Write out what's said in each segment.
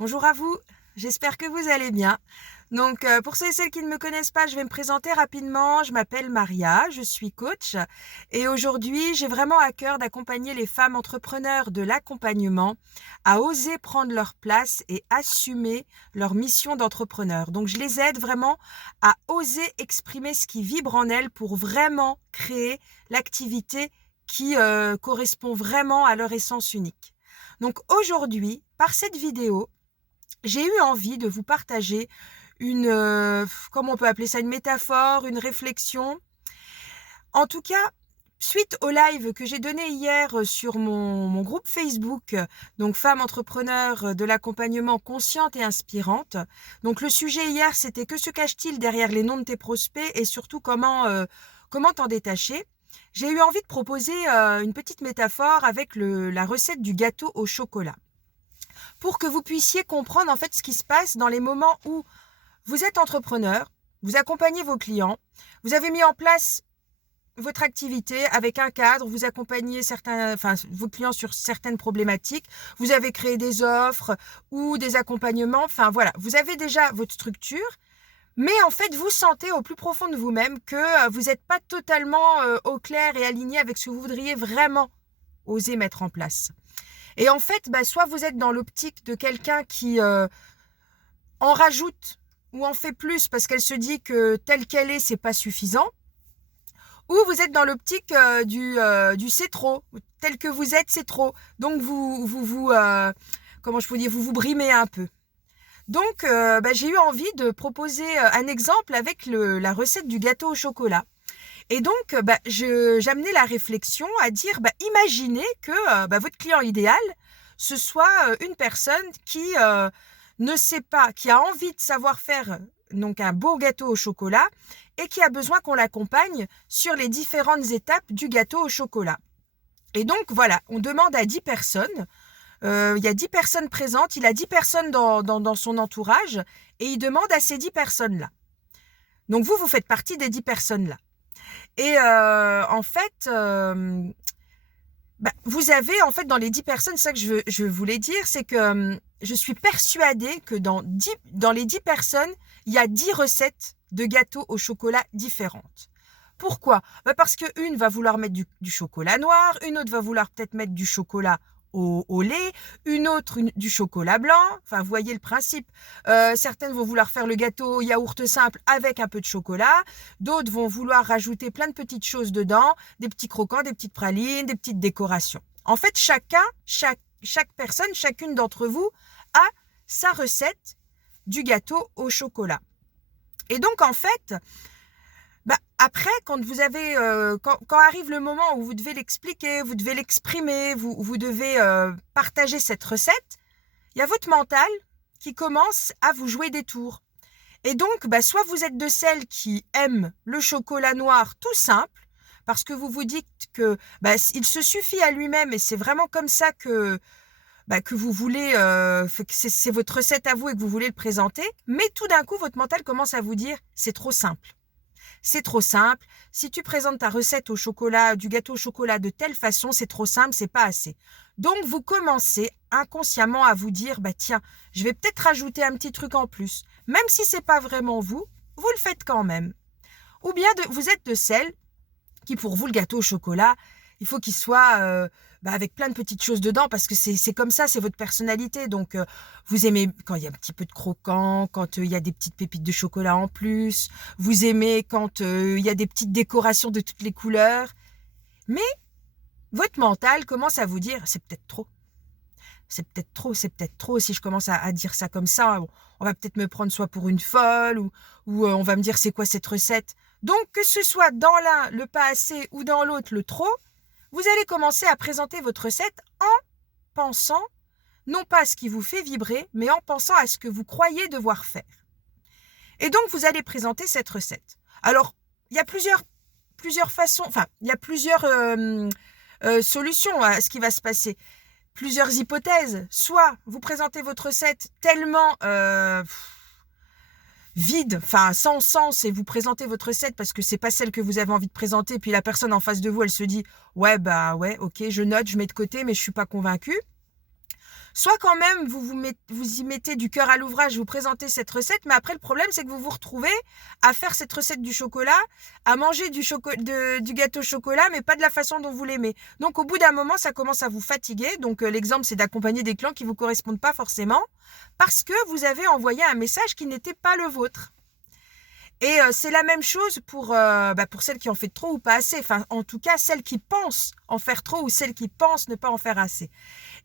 Bonjour à vous, j'espère que vous allez bien. Donc, pour ceux et celles qui ne me connaissent pas, je vais me présenter rapidement. Je m'appelle Maria, je suis coach et aujourd'hui, j'ai vraiment à cœur d'accompagner les femmes entrepreneurs de l'accompagnement à oser prendre leur place et assumer leur mission d'entrepreneur. Donc, je les aide vraiment à oser exprimer ce qui vibre en elles pour vraiment créer l'activité qui correspond vraiment à leur essence unique. Donc, aujourd'hui, par cette vidéo, j'ai eu envie de vous partager comment on peut appeler ça, une métaphore, une réflexion. En tout cas, suite au live que j'ai donné hier sur mon groupe Facebook, donc Femmes entrepreneurs de l'accompagnement consciente et inspirante. Donc le sujet hier, c'était que se cache-t-il derrière les noms de tes prospects et surtout comment t'en détacher. J'ai eu envie de proposer une petite métaphore avec la recette du gâteau au chocolat, pour que vous puissiez comprendre en fait ce qui se passe dans les moments où vous êtes entrepreneur, vous accompagnez vos clients, vous avez mis en place votre activité avec un cadre, vous accompagnez vos clients sur certaines problématiques, vous avez créé des offres ou des accompagnements, enfin voilà, vous avez déjà votre structure, mais en fait vous sentez au plus profond de vous-même que vous n'êtes pas totalement au clair et aligné avec ce que vous voudriez vraiment oser mettre en place. Et en fait, soit vous êtes dans l'optique de quelqu'un qui en rajoute ou en fait plus parce qu'elle se dit que telle qu'elle est, c'est pas suffisant, ou vous êtes dans l'optique du c'est trop, tel que vous êtes, c'est trop. Donc comment je peux dire, vous vous brimez un peu. Donc j'ai eu envie de proposer un exemple avec la recette du gâteau au chocolat. Et donc j'amenais la réflexion à dire, imaginez que votre client idéal, ce soit une personne qui ne sait pas, qui a envie de savoir faire donc un beau gâteau au chocolat et qui a besoin qu'on l'accompagne sur les différentes étapes du gâteau au chocolat. Et donc voilà, on demande à 10 personnes, il y a 10 personnes présentes, il a 10 personnes dans son entourage et il demande à ces 10 personnes-là. Donc vous faites partie des 10 personnes-là. Et en fait, vous avez en fait dans les 10 personnes, c'est ça que je voulais dire, c'est que je suis persuadée que dans les 10 personnes, il y a 10 recettes de gâteaux au chocolat différentes. Pourquoi? Parce qu'une va vouloir mettre du chocolat noir, une autre va vouloir peut-être mettre du chocolat au lait, une autre du chocolat blanc. Enfin, vous voyez le principe. Certaines vont vouloir faire le gâteau yaourt simple avec un peu de chocolat. D'autres vont vouloir rajouter plein de petites choses dedans, des petits croquants, des petites pralines, des petites décorations. En fait, chaque personne, chacune d'entre vous a sa recette du gâteau au chocolat. Et donc, en fait, après, quand vous avez, quand arrive le moment où vous devez l'expliquer, vous devez l'exprimer, vous devez partager cette recette, il y a votre mental qui commence à vous jouer des tours. Et donc, soit vous êtes de celles qui aiment le chocolat noir tout simple, parce que vous vous dites que il se suffit à lui-même et c'est vraiment comme ça que vous voulez, que c'est votre recette à vous et que vous voulez le présenter. Mais tout d'un coup, votre mental commence à vous dire, c'est trop simple. C'est trop simple. Si tu présentes ta recette au chocolat, du gâteau au chocolat de telle façon, c'est trop simple, c'est pas assez. Donc, vous commencez inconsciemment à vous dire, tiens, je vais peut-être rajouter un petit truc en plus. Même si c'est pas vraiment vous, vous le faites quand même. Ou bien vous êtes de celles qui, pour vous, le gâteau au chocolat, il faut qu'il soit avec plein de petites choses dedans parce que c'est comme ça, c'est votre personnalité. Donc, vous aimez quand il y a un petit peu de croquant, quand il y a des petites pépites de chocolat en plus. Vous aimez quand il y a des petites décorations de toutes les couleurs. Mais votre mental commence à vous dire, c'est peut-être trop. C'est peut-être trop. Si je commence à dire ça comme ça, on va peut-être me prendre soit pour une folle ou on va me dire c'est quoi cette recette. Donc, que ce soit dans l'un le pas assez ou dans l'autre le trop, vous allez commencer à présenter votre recette en pensant, non pas à ce qui vous fait vibrer, mais en pensant à ce que vous croyez devoir faire. Et donc, vous allez présenter cette recette. Alors, il y a plusieurs façons, enfin, il y a plusieurs solutions à ce qui va se passer. Plusieurs hypothèses. Soit vous présentez votre recette tellement vide, enfin sans sens, et vous présentez votre recette parce que c'est pas celle que vous avez envie de présenter, puis la personne en face de vous, elle se dit ouais, ok, je note, je mets de côté, mais je suis pas convaincue. soit quand même vous y mettez du cœur à l'ouvrage, vous présentez cette recette, mais après le problème c'est que vous vous retrouvez à faire cette recette du chocolat, à manger du gâteau au chocolat, mais pas de la façon dont vous l'aimez. Donc au bout d'un moment, ça commence à vous fatiguer. Donc l'exemple, c'est d'accompagner des clients qui vous correspondent pas forcément, parce que vous avez envoyé un message qui n'était pas le vôtre. Et c'est la même chose pour celles qui en fait trop ou pas assez. Enfin, en tout cas, celles qui pensent en faire trop ou celles qui pensent ne pas en faire assez.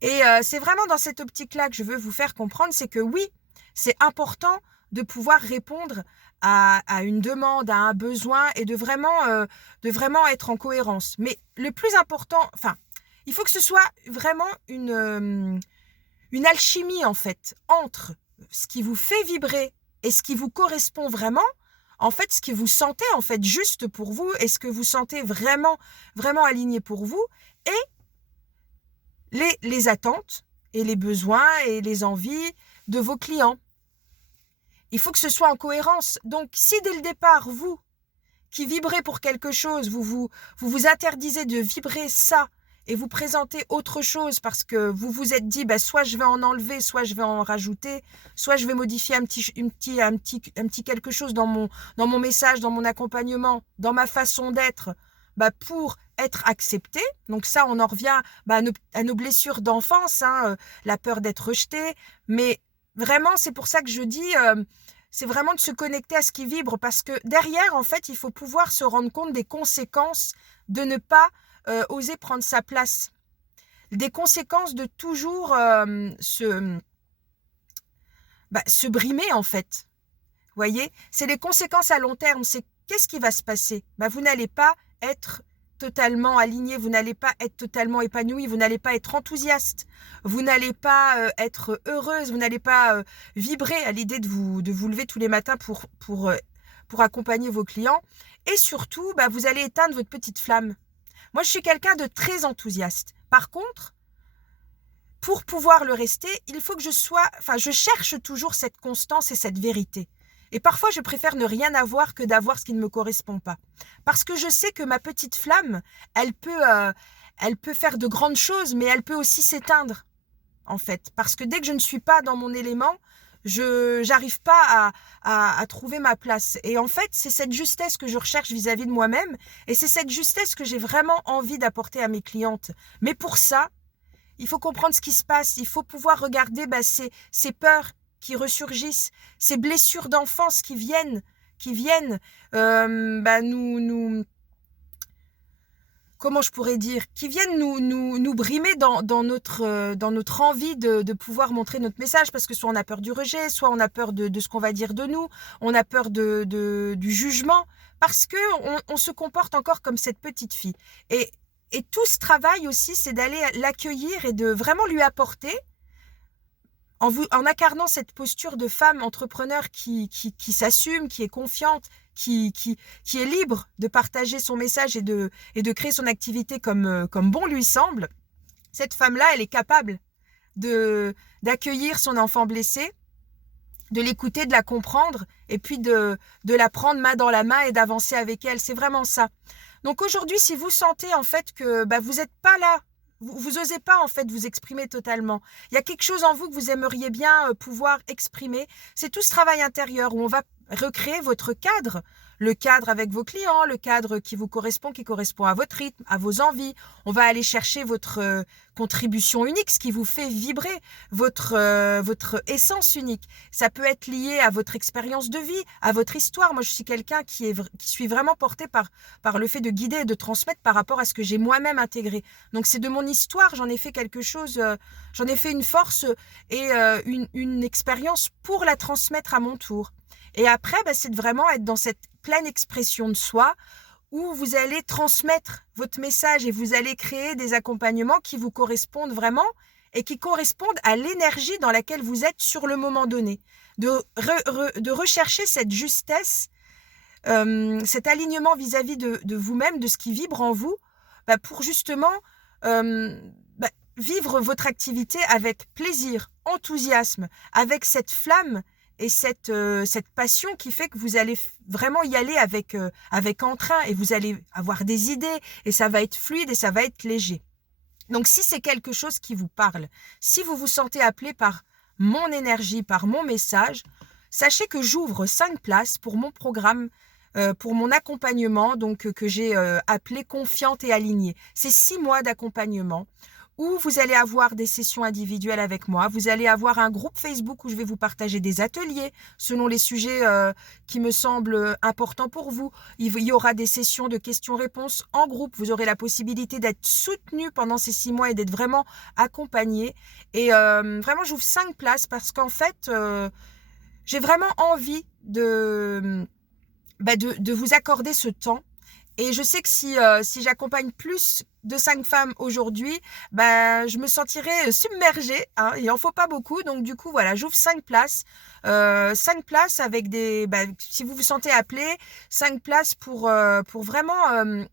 Et c'est vraiment dans cette optique-là que je veux vous faire comprendre, c'est que oui, c'est important de pouvoir répondre à une demande, à un besoin et de vraiment être en cohérence. Mais le plus important, enfin, il faut que ce soit vraiment une alchimie en fait entre ce qui vous fait vibrer et ce qui vous correspond vraiment. En fait, ce que vous sentez en fait juste pour vous et ce que vous sentez vraiment, vraiment aligné pour vous et les attentes et les besoins et les envies de vos clients. Il faut que ce soit en cohérence. Donc, si dès le départ, vous, qui vibrez pour quelque chose, vous interdisez de vibrer ça et vous présentez autre chose parce que vous vous êtes dit, soit je vais en enlever, soit je vais en rajouter, soit je vais modifier un petit quelque chose dans mon message, dans mon accompagnement, dans ma façon d'être, pour être accepté. Donc ça, on en revient à nos blessures d'enfance, la peur d'être rejeté. Mais vraiment, c'est pour ça que je dis, c'est vraiment de se connecter à ce qui vibre, parce que derrière, en fait, il faut pouvoir se rendre compte des conséquences de ne pas oser prendre sa place. Des conséquences de toujours se brimer, en fait. Vous voyez, c'est les conséquences à long terme. C'est qu'est-ce qui va se passer? Vous n'allez pas être totalement aligné, vous n'allez pas être totalement épanoui, vous n'allez pas être enthousiaste, vous n'allez pas être heureuse, vous n'allez pas vibrer à l'idée de vous lever tous les matins pour accompagner vos clients. Et surtout, vous allez éteindre votre petite flamme. Moi, je suis quelqu'un de très enthousiaste. Par contre, pour pouvoir le rester, il faut que je cherche toujours cette constance et cette vérité. Et parfois, je préfère ne rien avoir que d'avoir ce qui ne me correspond pas. Parce que je sais que ma petite flamme, elle peut faire de grandes choses, mais elle peut aussi s'éteindre, en fait. Parce que dès que je ne suis pas dans mon élément, je n'arrive pas à trouver ma place. Et en fait, c'est cette justesse que je recherche vis-à-vis de moi-même. Et c'est cette justesse que j'ai vraiment envie d'apporter à mes clientes. Mais pour ça, il faut comprendre ce qui se passe. Il faut pouvoir regarder ces peurs qui ressurgissent, ces blessures d'enfance qui viennent comment je pourrais dire, qui viennent nous brimer dans notre envie de pouvoir montrer notre message, parce que soit on a peur du rejet, soit on a peur de ce qu'on va dire de nous, on a peur du jugement, parce que on se comporte encore comme cette petite fille. Et tout ce travail aussi, c'est d'aller l'accueillir et de vraiment lui apporter, en incarnant cette posture de femme entrepreneur qui s'assume, qui est confiante, qui est libre de partager son message et de créer son activité comme bon lui semble. Cette femme-là, elle est capable d'accueillir son enfant blessé, de l'écouter, de la comprendre et puis de la prendre main dans la main et d'avancer avec elle. C'est vraiment ça. Donc aujourd'hui, si vous sentez en fait que vous n'êtes pas là, vous osez pas en fait vous exprimer totalement, il y a quelque chose en vous que vous aimeriez bien pouvoir exprimer, c'est tout ce travail intérieur où on va recréer votre cadre, le cadre avec vos clients, le cadre qui vous correspond, qui correspond à votre rythme, à vos envies. On va aller chercher votre contribution unique, ce qui vous fait vibrer, votre essence unique. Ça peut être lié à votre expérience de vie, à votre histoire. Moi, je suis quelqu'un qui suis vraiment porté par le fait de guider et de transmettre par rapport à ce que j'ai moi-même intégré. Donc, c'est de mon histoire, j'en ai fait quelque chose, j'en ai fait une force et une expérience pour la transmettre à mon tour. Et après, c'est de vraiment être dans cette pleine expression de soi où vous allez transmettre votre message et vous allez créer des accompagnements qui vous correspondent vraiment et qui correspondent à l'énergie dans laquelle vous êtes sur le moment donné. De rechercher cette justesse, cet alignement vis-à-vis de vous-même, de ce qui vibre en vous, pour justement vivre votre activité avec plaisir, enthousiasme, avec cette flamme et cette passion qui fait que vous allez vraiment y aller avec entrain et vous allez avoir des idées et ça va être fluide et ça va être léger. Donc, si c'est quelque chose qui vous parle, si vous vous sentez appelé par mon énergie, par mon message, sachez que j'ouvre 5 places pour mon programme, pour mon accompagnement, donc que j'ai appelé Confiante et alignée. C'est 6 mois d'accompagnement où vous allez avoir des sessions individuelles avec moi. Vous allez avoir un groupe Facebook où je vais vous partager des ateliers selon les sujets qui me semblent importants pour vous. Il y aura des sessions de questions-réponses en groupe. Vous aurez la possibilité d'être soutenu pendant ces 6 mois et d'être vraiment accompagné. Et vraiment, j'ouvre 5 places parce qu'en fait, j'ai vraiment envie de vous accorder ce temps. Et je sais que si j'accompagne plus de 5 femmes aujourd'hui, je me sentirais submergée, hein, il en faut pas beaucoup. Donc du coup, voilà, j'ouvre 5 places. 5 places avec si vous vous sentez appelé, 5 places pour vraiment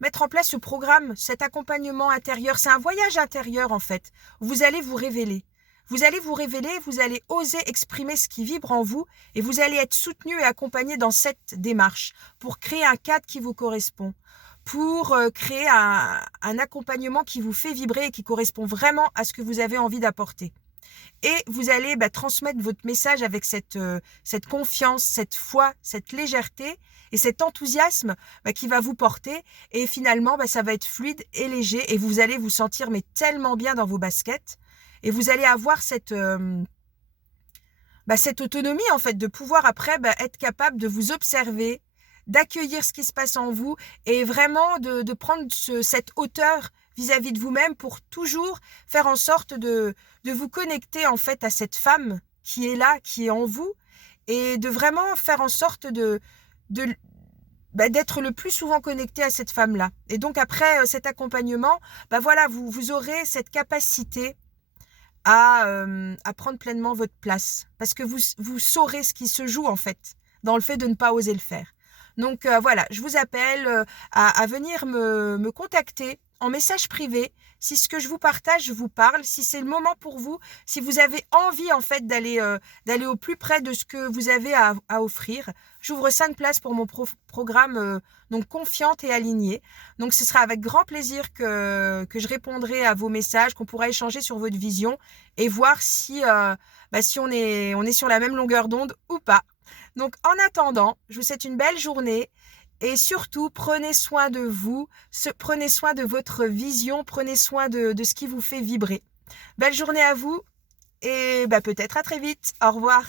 mettre en place ce programme, cet accompagnement intérieur. C'est un voyage intérieur en fait. Vous allez vous révéler. Vous allez vous révéler, vous allez oser exprimer ce qui vibre en vous et vous allez être soutenu et accompagné dans cette démarche pour créer un cadre qui vous correspond, pour créer un accompagnement qui vous fait vibrer et qui correspond vraiment à ce que vous avez envie d'apporter. Et vous allez transmettre votre message avec cette confiance, cette foi, cette légèreté et cet enthousiasme qui va vous porter. Et finalement, ça va être fluide et léger et vous allez vous sentir tellement bien dans vos baskets. Et vous allez avoir cette autonomie en fait de pouvoir après être capable de vous observer, d'accueillir ce qui se passe en vous et vraiment de prendre cette hauteur vis-à-vis de vous-même pour toujours faire en sorte de vous connecter en fait à cette femme qui est là, qui est en vous et de vraiment faire en sorte d'être le plus souvent connecté à cette femme-là. Et donc après cet accompagnement, voilà, vous aurez cette capacité à prendre pleinement votre place. Parce que vous saurez ce qui se joue en fait, dans le fait de ne pas oser le faire. Donc voilà, je vous appelle à venir me contacter en message privé si ce que je vous partage vous parle, si c'est le moment pour vous, si vous avez envie en fait d'aller au plus près de ce que vous avez à offrir. J'ouvre 5 places pour mon programme donc Confiante et alignée. Donc ce sera avec grand plaisir que je répondrai à vos messages, qu'on pourra échanger sur votre vision et voir si on est sur la même longueur d'onde ou pas. Donc en attendant, je vous souhaite une belle journée. Et surtout, prenez soin de vous, prenez soin de votre vision, prenez soin de ce qui vous fait vibrer. Belle journée à vous et peut-être à très vite. Au revoir.